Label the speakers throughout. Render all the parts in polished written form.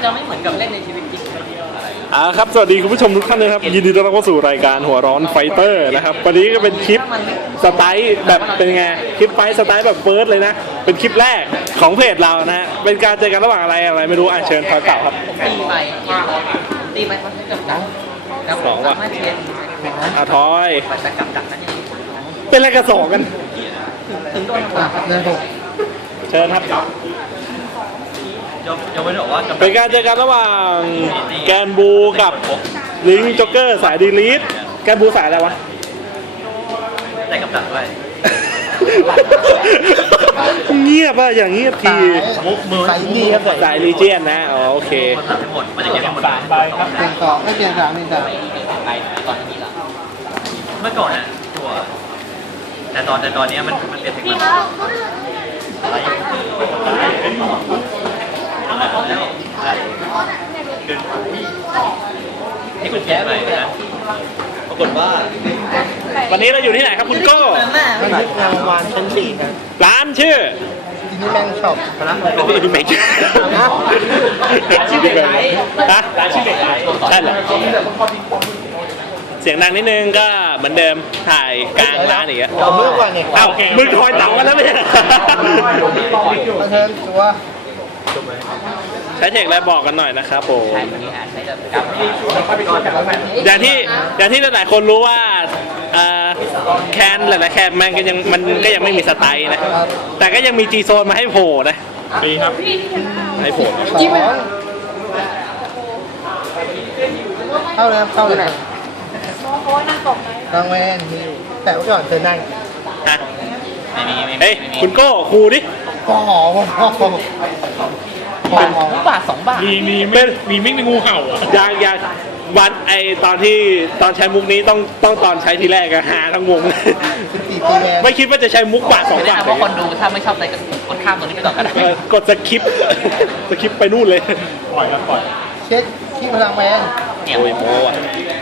Speaker 1: จะไม่เหมือนกับเล่นในชีวิตจริง
Speaker 2: ครับสวัสดีคุณผู้ชมทุกท่านนะครับยินดีต้อนรับเข้าสู่รายการหัวร้อนไฟเตอร์นะครับวันนี้ก็เป็นคลิปสไตล์แบบเป็นไงคลิปไฟสไตล์แบบเฟิร์สเลยนะเป็นคลิปแรกของเพจเรานะฮะเป็นการเจอกันระหว่างอะไรไม่รู้เชิญทอยเก่าครับ
Speaker 1: ตีไปเขาจะจับแล้วสองว่ะ
Speaker 2: ทอย
Speaker 1: แต่กลับนั่นเอง
Speaker 2: เป็นอะไรกันสองกัน
Speaker 1: ถึงโดนทำร้ายเดินถูก
Speaker 2: เชิญครับ
Speaker 1: ยังไม่บอกว่า
Speaker 2: เป็นการเจอกันระหว่างแกนบูกับลิงจ็อกเกอร์สายดีลีทแกนบูสายอะไรวะ
Speaker 1: แต่กับดักไว้
Speaker 2: เงียบอะอย่างเงียบที
Speaker 1: สายดีครับ
Speaker 2: สายลีเจียนนะโอเค
Speaker 1: หมดมันจะเก็บหมดไปครับเปลี่ยนสองไม่เปลี่ยนสามเปลี่ยนสามไปตอนนี้ละเมื่อก่อนอ่ะตัวแต่ตอนนี้มันเปลี่ยนเทคโนโลยีที่คุณแก้ไปนะปรากฏว่า
Speaker 2: วันนี้เราอยู่ที่ไหนครับคุณโก้
Speaker 1: ร้านงานวานชั้น4ครับ
Speaker 2: ร้านชื่อ
Speaker 1: อินิแมงช็อปร้าน
Speaker 2: อินิแมงร้านชื่อเด็กไหนร้านชื่อเด็กไหนใช่เหรอเสียงดังนิดนึงก็เหมือนเดิมถ่ายกลางร้านอีกอ่ะ
Speaker 1: เอามือก่อนเนี่ย
Speaker 2: มึงคอยเต่ากันแล้วไม่ใช่
Speaker 1: มาเทิร์นตัว
Speaker 2: ใช้เทคอะไรบอกกันหน่อยนะครับผมอย่างที่หลายคนรู้ว่าแคนหลายๆแคนมันก็ยังไม่มีสไตล์นะแต่ก็ยังมีจีโซนมาให้โผล่นะ
Speaker 3: ดีครับ
Speaker 2: ให้โผล่
Speaker 1: เข้าเลยเข้าเลยกลางเวนแต่ว่าก่อนเชิญนั่ง
Speaker 2: เฮ้ยคุณโก้ครูดิ
Speaker 1: พ่อบาท2 บาท
Speaker 3: มีไม่มีงูเห่าอ่ะ
Speaker 2: อย่างวันตอนใช้มุกนี้ต้องตอนใช้ทีแรกอะหาทั้งวงไม่คิดว่าจะใช้มุกบาท2 บาท
Speaker 1: เพราะคนดูถ้าไม่ชอบใจก็กดข้ามตัวนี้ไปก่อนก็ได้
Speaker 2: กดสคิปไปนู่นเลย
Speaker 3: ปล่อยครับปล่อย
Speaker 1: เช็คที่พลังแมน
Speaker 2: โอ้ยโม่อะ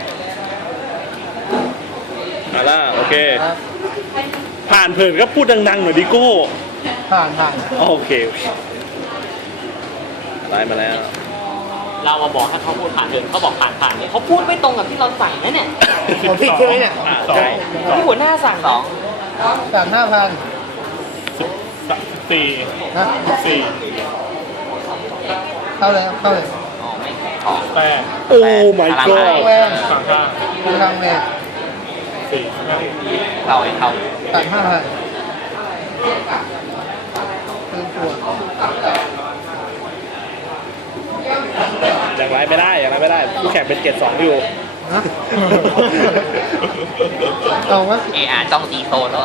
Speaker 2: เอาล่ะโอเคผ่านเผินก็พูดดังๆหน่อยดิโก้
Speaker 1: ผ่าน
Speaker 2: โอเคได้มาแล้ว
Speaker 1: เราบอกถ้าเขาพูดผ่านเผินเขาบอกผ่านเนี่ยเขาพูดไม่ตรงกับที่เราสั่งนะเนี่ยผมผิดใช่ไหมเนี่ย
Speaker 2: ใช่
Speaker 1: ที่หัวหน้าสั่ง2สั่ง5,000
Speaker 3: 4
Speaker 1: นะ4เข้าเลยอ๋อไม่ขอ
Speaker 2: 8โอ้ my god
Speaker 3: สั่งข้าง
Speaker 1: ทางแม่
Speaker 3: 4
Speaker 1: เข้าสั่ง5,000
Speaker 2: อย่างไรไม่ได้ผู้แข่งเป็นเกรด2อยู่
Speaker 1: เอาวะต้องตีโซนแล้ว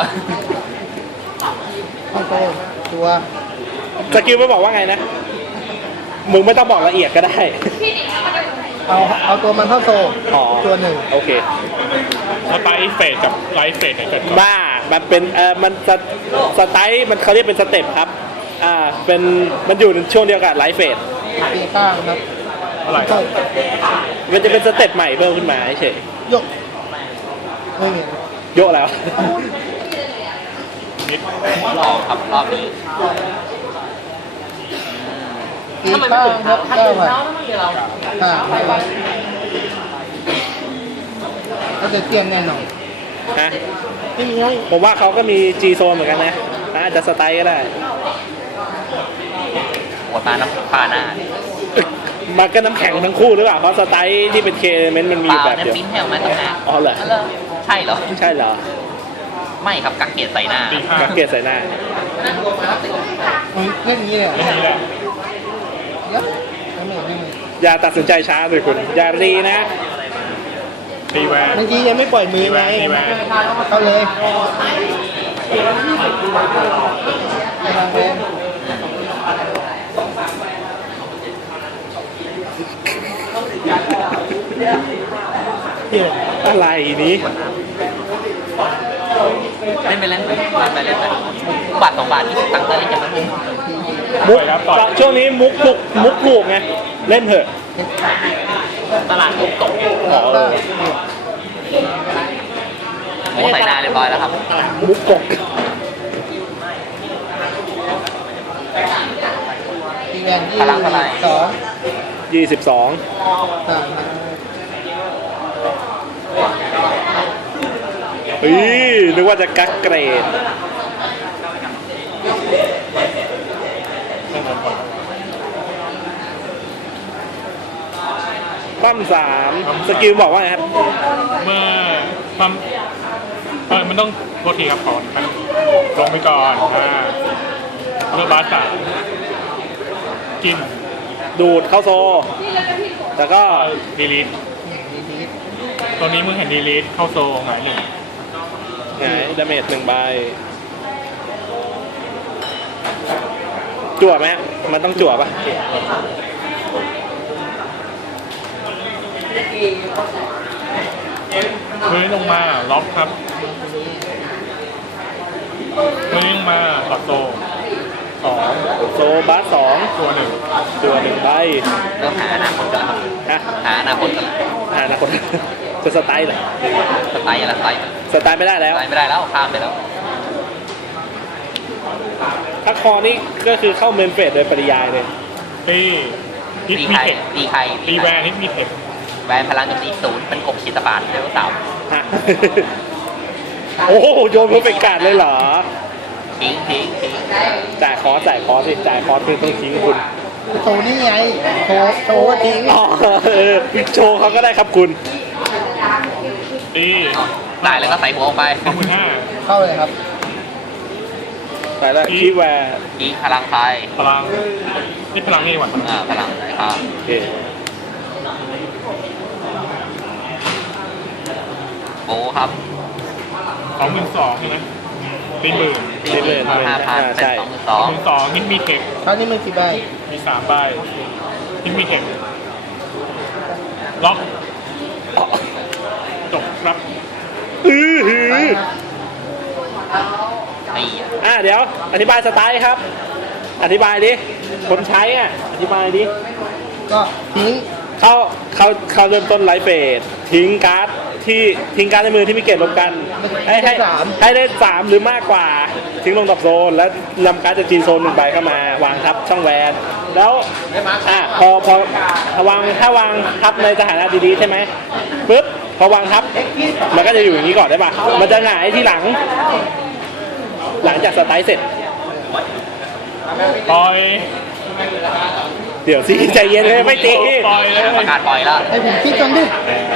Speaker 1: ตัว
Speaker 2: สกิลไม่บอกว่าไงนะมึงไม่ต้องบอกละเอียดก็ได้
Speaker 1: เอาตัวมันเข้าโซตัวหนึ่ง
Speaker 2: โอเค
Speaker 3: สไตล์เฟสกับไลท์เฟสเนี่ยเกิด
Speaker 2: บ้ามันเป็นมันสไตล์มันเขาเรียกเป็นสเต็ปครับเป็นมันอยู่ในช่วงเดียวกับไลท์เฟส
Speaker 1: ตีข้างครับ
Speaker 3: อะไร
Speaker 2: มันจะเป็นสเต็ปใหม่เพิ่มขึ้นมาเฉย
Speaker 1: ยกไม่มี
Speaker 2: ยกแล้ว
Speaker 1: รอครับรอบนี้ทำไมไม่ถึงครับถ้าถึงแล้วต้องมีเราก็จะเตรียมแน่นอน
Speaker 2: ฮะไม่มีผมว่าเขาก็มี G โซนเหมือนกันนะอาจจะสไตล์ก็ได้
Speaker 1: หัวตาน้ำปลาหน้า
Speaker 2: มันก็น้ำแข็งทั้งคู่หรือเปล่าเพราะสไตล์ที่เป็นเคเมนต์มันมีแบบเดียว
Speaker 1: ปิ้นแถวมาตั้งนาน
Speaker 2: อ๋อเหรอ
Speaker 1: ใช่เหรอไม่ครับกักเกตใส่หน้า
Speaker 2: กักเกตใส่หน้า
Speaker 1: เล่นนี้เลย
Speaker 2: อย่าตัดสินใจช้าเลยคุณอย่ารีนะ
Speaker 3: ตีแวน
Speaker 1: เมื่อกี้ยังไม่ปล่อยมือไงเข้าเลย
Speaker 2: อะไรนี้
Speaker 1: เล่นไปบาท2 บาทที่ตังค์ได้เล่นกันไหม
Speaker 2: มุกช่วงนี้มุกถูกไงเล่นเถอะ
Speaker 1: ตลาดมุกตกมุกใส่หน้าเรียบร้อยแล้วครับ
Speaker 2: มุกตก
Speaker 1: ตีแว
Speaker 4: แวน
Speaker 1: พลังเท่าไหร่
Speaker 4: 2
Speaker 2: 22
Speaker 4: 3
Speaker 2: เฮ้ยนึกว่าจะกักเกรดปั้ม3สกิลบอกว่าไงครับ
Speaker 3: เมื่อความมันต้องโทษทีครับก่อนมันลงไปก่อนเมื่อบาสามกิน
Speaker 2: ดูดเข้าโซ แต่ก็
Speaker 3: ดีลีทตัวนี้มึงเห็นดีลีทเข้าโซหงายหนึ่ง
Speaker 2: ไงดาเมจ1ใบจั่วไหมฮะมันต้องจั่วปะ
Speaker 3: พื้นลงมาล็อกครับพื้นลงมาต่อโซ2
Speaker 2: โซบาส2
Speaker 3: ตัวหนึ่ง
Speaker 2: จั่ว1ใบ
Speaker 1: เริ่มหาอนาคตกันแล้ว
Speaker 2: ฮะ
Speaker 1: หาอนาคตกันแล้ว
Speaker 2: อนาคต จะสไตล์เหรอ
Speaker 1: สไตล์อะไรสไตล์
Speaker 2: สไตล์ไม่ได้แล้ว
Speaker 1: สไตล์ไม่ได้แล้วข้ามไปแล้ว
Speaker 2: ถ้าคอนี่ก็คือเข้าเมนเฟสโดยปริยายเลย
Speaker 3: ตีฮิต
Speaker 1: ตี
Speaker 3: มี
Speaker 1: ใคร
Speaker 3: เทค
Speaker 1: ตีใคร
Speaker 3: ตีแวนฮิตมีเทค
Speaker 1: แวนพลังโจมตี0เป็นกบชิตบาทเลเวล3
Speaker 2: ฮะ โอ้โหโยนเพอร์เฟกต์การ์ดเลยเหรอ
Speaker 1: ทิ้ง
Speaker 2: จ่ายคอร์สสิจ่ายคอร์สคือต้องทิ้งคุณ
Speaker 4: โชว์นี่ไงโชว์ว่าทิ้ง
Speaker 2: อ๋อโชว์เขาก็ได้ครับคุณ
Speaker 3: ตี
Speaker 1: ได้แล้วก็ใส่หัวออกไป
Speaker 3: 25,000
Speaker 4: เข้าเลยครับ
Speaker 2: ไปแล้วคีย์แวร์
Speaker 1: ทิ้งพลังไทย
Speaker 3: พลังนี่พลังนี่หว่า
Speaker 1: พลังไหนครับ
Speaker 2: โอเค
Speaker 1: โอ้ครับ
Speaker 3: 22,000ใช่ไหมตีหมื่น
Speaker 1: 5,000เป็น
Speaker 2: ใช่
Speaker 1: 22,000
Speaker 3: ฮิตมีเทค
Speaker 4: คราวนี้มึงกี่ใบ
Speaker 3: มี3ใบฮิตมีเทคล็อกจบครับ
Speaker 2: อื้อหือ
Speaker 4: ไปครับ
Speaker 1: นี่
Speaker 2: เดี๋ยวอธิบายสไตล์ครับ อธิบายดิคนใช้อธิบายดิ
Speaker 4: ก็ทิ้ง
Speaker 2: เขาเริ่มต้นไลฟ์เฟสทิ้งการ์ดในมือที่มีเกรดรวมกันให้ได้3หรือมากกว่าทิ้งลงดับโซนแล้วนำการ์ดจากจีนโซน1ใบเข้ามาวางทับช่องแวนแล้วพอถ้าวางทับในสถานะดีๆใช่ไหมปึ๊บพอวางทับมันก็จะอยู่อย่างนี้ก่อนได้ป่ะมันจะหงายที่หลังจากสไตล์เสร็จ
Speaker 3: ปล่อย
Speaker 2: เดี๋ยวสิใจเย็นเลยไม่ตี
Speaker 3: ปล่อยเลย
Speaker 1: ประกาศปล่อยแล้ว
Speaker 4: ให้ผมคิดก่อนดิ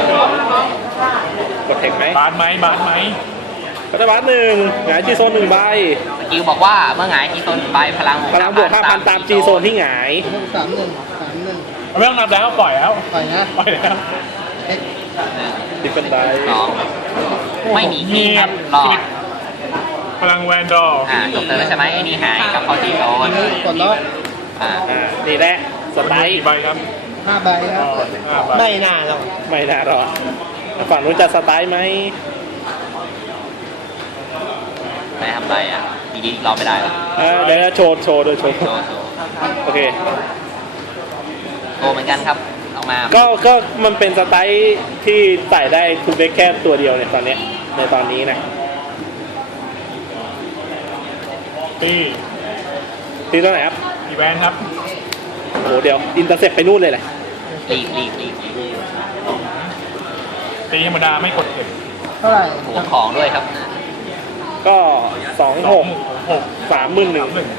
Speaker 2: กดเทคไหม
Speaker 3: บาสไหม
Speaker 2: ก็จะบัต1หงายจีโซน1ใบ
Speaker 1: สกิลบอกว่าเมื่อหงายจีโซนใบพลัง
Speaker 2: พลังบวก 5,000 ตามจีโซนที่หงาย
Speaker 4: 31
Speaker 3: ไม่ต้องนับแล้วปล่อยแล้ว
Speaker 4: ปล่อยนะ
Speaker 3: ปล่อยแล้ว
Speaker 4: เอ็ก
Speaker 2: ดิฟเฟนได
Speaker 1: 2ไม่หนีที่ครับรอด
Speaker 3: พลังแวนดอล
Speaker 1: จบเธอแล้วใช่ไหมไอ้นี่หายกับเข้าจีโซน
Speaker 4: กดล็อก
Speaker 2: นี่แหละสไตล์
Speaker 3: กี่ใบครับ
Speaker 4: 5 ใบครับ
Speaker 3: 5 ใบ
Speaker 4: ไม่น่าหรอก
Speaker 2: ไม่น่ารอดฝั่งนู้นจะสไตล์ไหม
Speaker 1: ไม่ทำไรดีๆรอไม่ได้หรอก
Speaker 2: เดี๋ยวโชว์โดยโชว์
Speaker 1: โชว์
Speaker 2: โอเค
Speaker 1: โตเหมือนกันครับเอามา
Speaker 2: ก็มันเป็นสไตล์ที่ใส่ได้ทุกเด็กแค่ตัวเดียวเนี่ยตอนเนี้ยในตอนนี้นะ
Speaker 3: ตี
Speaker 2: ที่ตัวไหนครับ
Speaker 3: กี่แวนครับ
Speaker 2: โหเดี๋ยวอินเตอร์เซ็ปไปนู่นเลยแหละ
Speaker 1: รีบ
Speaker 3: ตีธรรมดาไม่กดเก็บ
Speaker 4: เท่าไหร่
Speaker 1: หัวของด้วยครับ
Speaker 2: ก็26
Speaker 3: 6
Speaker 2: 31,000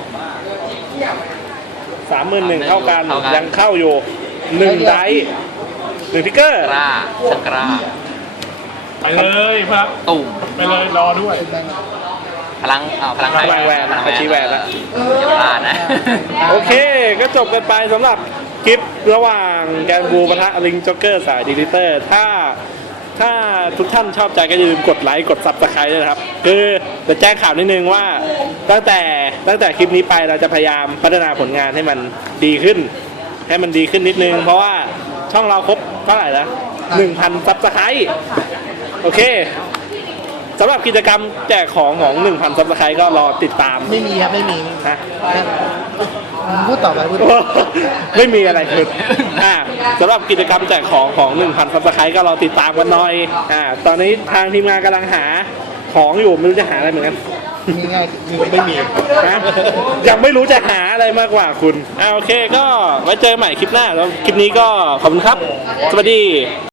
Speaker 2: 31,000เท่ากันยังเข้าอยู่1ไดส์1ทิกเกอร์
Speaker 1: กล้าชักกล้า
Speaker 3: ไปเลยครับ
Speaker 1: ตุ่ม
Speaker 3: ไปเลยรอด้วย
Speaker 4: เป็นใบครับ
Speaker 1: พลังพลัง
Speaker 2: พลังแวนอาชีแวนแล้ว
Speaker 1: อย่าพลาดนะ
Speaker 2: โอเค ก็จบกันไปสำหรับคลิประหว่างแกนบูปะทะลิงจ็อกเกอร์สายดีลิเตอร์ถ้าทุกท่านชอบใจก็อย่าลืมกดไลค์กดซับสไครต์ด้วยนะครับ คือจะแจ้งข่าวนิดนึงว่าตั้งแต่คลิปนี้ไปเราจะพยายามพัฒนาผลงานให้มันดีขึ้นนิดนึง เพราะว่าช่องเราครบเท่าไหร่แล้ว 1,000 ซับสไครต์โอเคสำหรับกิจกรรมแจกของ 1,000 ซับสไครต์ก็รอติดตาม
Speaker 4: ไม่มีครับ ไม่มี
Speaker 2: นะ
Speaker 4: พูดต่อไปพูดต่อ
Speaker 2: ไม่มีอะไรคือสำหรับกิจกรรมแจกของ 1,000 ซับสไครต์ก็รอติดตามกันหน่อยตอนนี้ทางทีมงานกำลังหาของอยู่ไม่รู้จะหาอะไรเหมือนกัน
Speaker 4: มีง่ายมีไม่มี
Speaker 2: นะยังไม่รู้จะหาอะไรมากกว่าคุณโอเคก็ไว้เจอใหม่คลิปหน้าแล้วคลิปนี้ก็ขอบคุณครับ สวัสดี